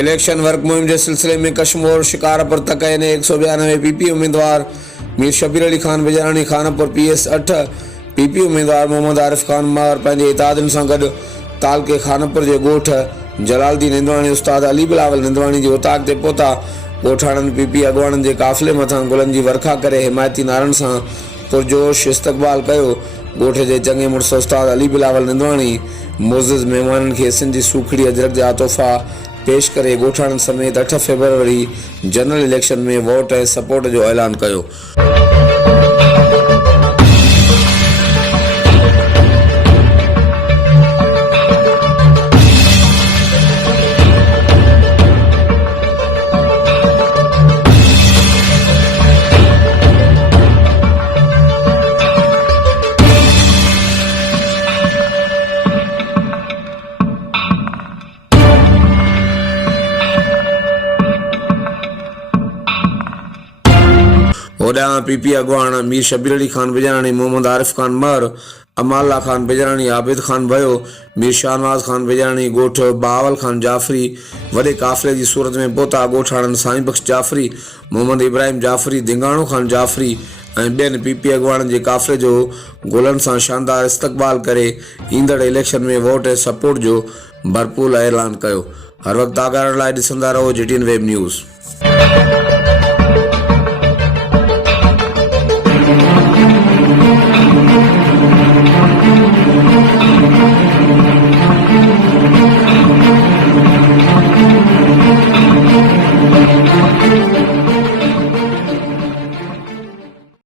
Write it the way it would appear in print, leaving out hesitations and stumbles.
Election work मुहिम के सिलसिले में कश्मीर शिकारपुर तकय ने 192 पीपी उम्मीदवार मीर शबीर अली खान बिजरानी खानपुर PS 8 पीपी उम्मीदवार मोहम्मद आरिफ खान मार पंहिंजे इतादनि सां गॾु तालके खानपुर के गोठ जलालुद्दीन निंदवाणी उस्ताद अली बिलावल निंदवाणी के उताक ते पहुता। गोठाणनि पीपी अगवाणनि के काफ़िले मथां गुलनि जी वर्खा करे हिमायती नारनि सां पुरजोश इस्तक़बाल कयो। गोठ के चंगे मुड़स उस्ताद अली बिलावल निंदवाणी मोज़िज़ मेहमाननि खे सिंधी सूखड़ी अजरक जा तोहफ़ा पेश करे गोठाणनि समेत 8 फरवरी जनरल इलेक्शन में वोट ऐं सपोर्ट जो ऐलान कयो। ओडा पीपी अगवान मीर शबीर अली खान बिजरानी मोहम्मद आरिफ खान मर अमाला खान बिजरानी आबिद खान भयो मीर शाहनवाज खान बिजरानी गोठ बहावल खान जाफरी वडे काफ़िले की सूरत में पहुता। गोठाणनि साईं बख्श जाफरी मोहम्मद इब्राहिम जाफरी दिंगाणो खान जाफरी ऐं बेन पीपी अगवाणनि के काफ़िले जो गुलनि सां शानदार इस्तक़बाल करे ईंदड़ इलेक्शन में वोट ऐं सपोर्ट जो भरपूर ऐलान कयो। हर वक्त आगाह लाइ ॾिसंदा रहो GTN वेब न्यूज़।